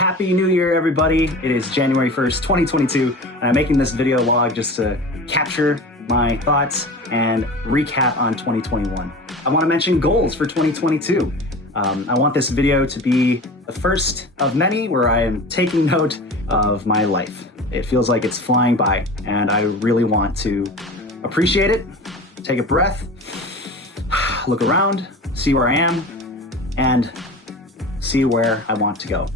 Happy New Year, everybody. It is January 1st, 2022, and I'm making this video log just to capture my thoughts and recap on 2021. I want to mention goals for 2022. I want this video to be the first of many where I am taking note of my life. It feels like it's flying by, and I really want to appreciate it, take a breath, look around, see where I am, and see where I want to go.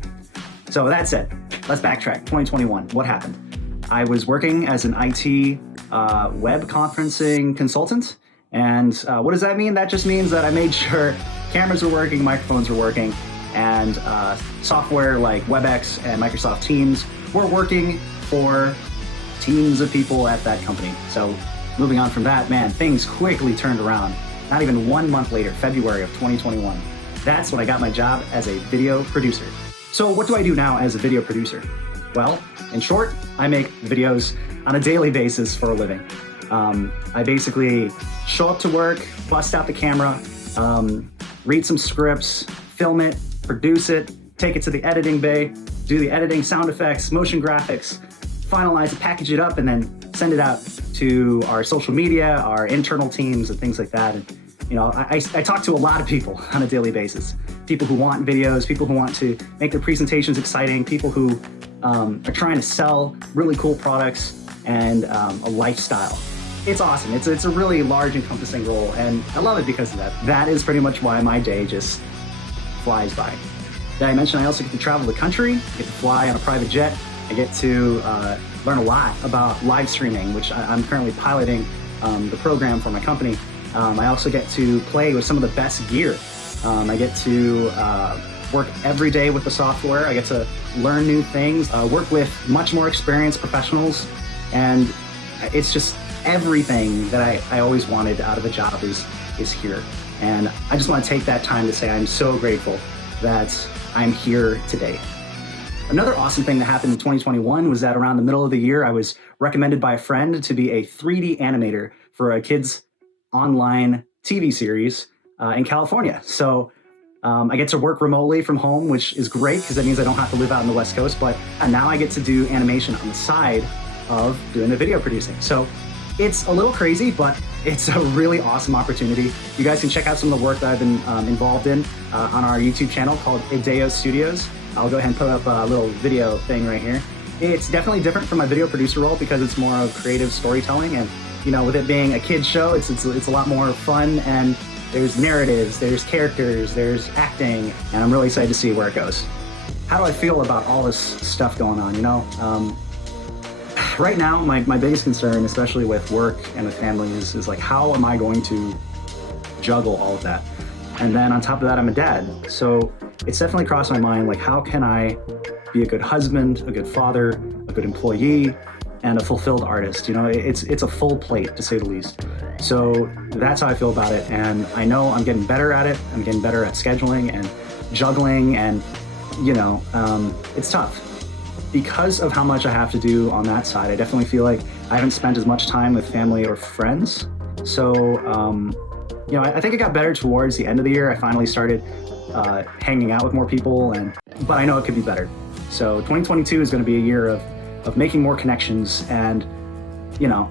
So with that said, let's backtrack. 2021, what happened? I was working as an IT web conferencing consultant. And what does that mean? That just means that I made sure cameras were working, microphones were working, and software like WebEx and Microsoft Teams were working for teams of people at that company. So moving on from that, man, things quickly turned around. Not even 1 month later, February of 2021. That's when I got my job as a video producer. So what do I do now as a video producer? Well, in short, I make videos on a daily basis for a living. I basically show up to work, bust out the camera, read some scripts, film it, produce it, take it to the editing bay, do the editing, sound effects, motion graphics, finalize it, package it up, and then send it out to our social media, our internal teams, and things like that. And, you know, I talk to a lot of people on a daily basis. People who want videos, people who want to make their presentations exciting, people who are trying to sell really cool products and a lifestyle. It's awesome. It's a really large, encompassing role, and I love it because of that. That is pretty much why my day just flies by. Did I mention I also get to travel the country, get to fly on a private jet. I get to learn a lot about live streaming, which I'm currently piloting the program for my company. I also get to play with some of the best gear. I get to work every day with the software. I get to learn new things, work with much more experienced professionals, and it's just everything that I always wanted out of a job is here. And I just want to take that time to say I'm so grateful that I'm here today. Another awesome thing that happened in 2021 was that around the middle of the year, I was recommended by a friend to be a 3D animator for a kids' online TV series in California. So I get to work remotely from home, which is great because that means I don't have to live out on the West Coast, but now I get to do animation on the side of doing the video producing. So it's a little crazy, but it's a really awesome opportunity. You guys can check out some of the work that I've been involved in on our YouTube channel called Ideo Studios. I'll go ahead and put up a little video thing right here. It's definitely different from my video producer role because it's more of creative storytelling, and you know, with it being a kid's show, it's a lot more fun, and there's narratives, there's characters, there's acting, and I'm really excited to see where it goes. How do I feel about all this stuff going on, you know? Right now, my biggest concern, especially with work and with family, is like, how am I going to juggle all of that? And then on top of that, I'm a dad. So it's definitely crossed my mind, like, how can I be a good husband, a good father, a good employee, and a fulfilled artist? You know, it's a full plate, to say the least. So that's how I feel about it. And I know I'm getting better at it. I'm getting better at scheduling and juggling, and, you know, it's tough. Because of how much I have to do on that side, I definitely feel like I haven't spent as much time with family or friends. So, you know, I think it got better towards the end of the year. I finally started hanging out with more people, but I know it could be better. So 2022 is going to be a year of making more connections and, you know,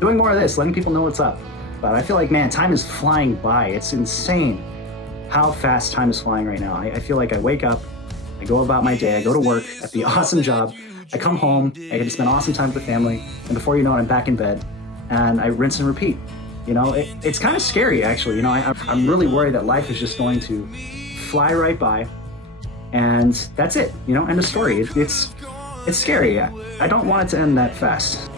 doing more of this, letting people know what's up. But I feel like, man, time is flying by. It's insane how fast time is flying right now. I feel like I wake up, I go about my day, I go to work at the awesome job, I come home, I get to spend awesome time with the family, and before you know it, I'm back in bed, and I rinse and repeat. You know, it's kind of scary, actually. You know, I'm really worried that life is just going to fly right by, and that's it. You know, end of story. It's scary. I don't want it to end that fast.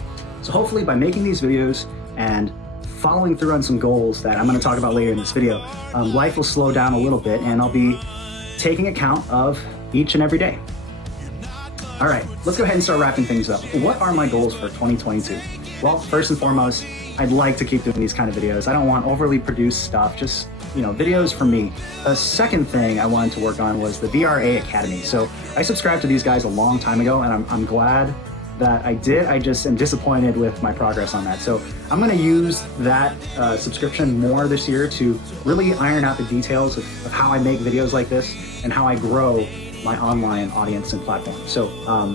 So hopefully by making these videos and following through on some goals that I'm going to talk about later in this video, life will slow down a little bit, and I'll be taking account of each and every day. All right, let's go ahead and start wrapping things up. What are my goals for 2022? Well, first and foremost, I'd like to keep doing these kind of videos. I don't want overly produced stuff, just, you know, videos for me. The second thing I wanted to work on was the VRA Academy. So I subscribed to these guys a long time ago, and I'm glad that I did. I just am disappointed with my progress on that. So I'm gonna use that subscription more this year to really iron out the details of how I make videos like this and how I grow my online audience and platform. So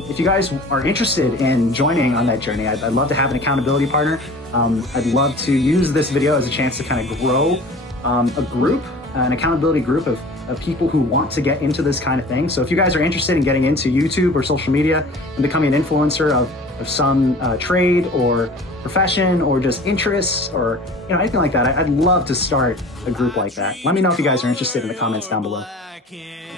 if you guys are interested in joining on that journey, I'd love to have an accountability partner. I'd love to use this video as a chance to kind of grow a group, an accountability group of people who want to get into this kind of thing. So if you guys are interested in getting into YouTube or social media and becoming an influencer of some trade or profession or just interests or anything like that, I'd love to start a group like that. Let me know if you guys are interested in the comments down below.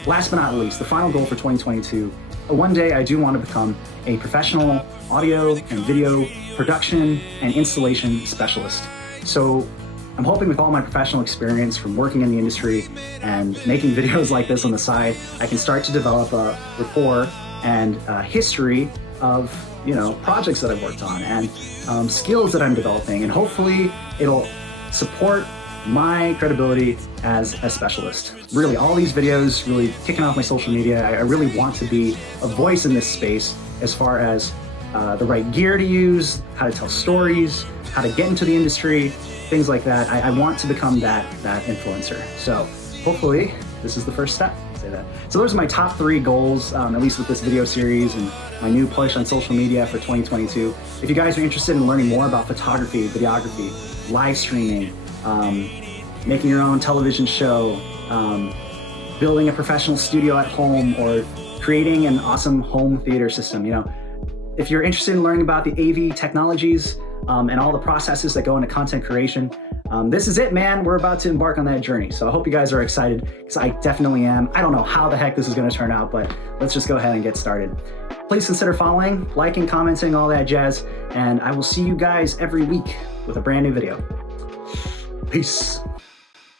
Last but not least, the final goal for 2022. One day I do want to become a professional audio and video production and installation specialist. So I'm hoping with all my professional experience from working in the industry and making videos like this on the side, I can start to develop a rapport and history of projects that I've worked on and skills that I'm developing, and hopefully it'll support my credibility as a specialist. Really, all these videos really kicking off my social media. I really want to be a voice in this space as far as the right gear to use, how to tell stories, how to get into the industry, things like that. I want to become that influencer. So hopefully this is the first step. Say that. So those are my top 3 goals, at least with this video series and my new push on social media for 2022. If you guys are interested in learning more about photography, videography, live streaming, making your own television show, building a professional studio at home, or creating an awesome home theater system, if you're interested in learning about the AV technologies and all the processes that go into content creation, this is it, man. We're about to embark on that journey. So I hope you guys are excited, because I definitely am. I don't know how the heck this is going to turn out, but let's just go ahead and get started. Please consider following, liking, commenting, all that jazz, and I will see you guys every week with a brand new video. Peace.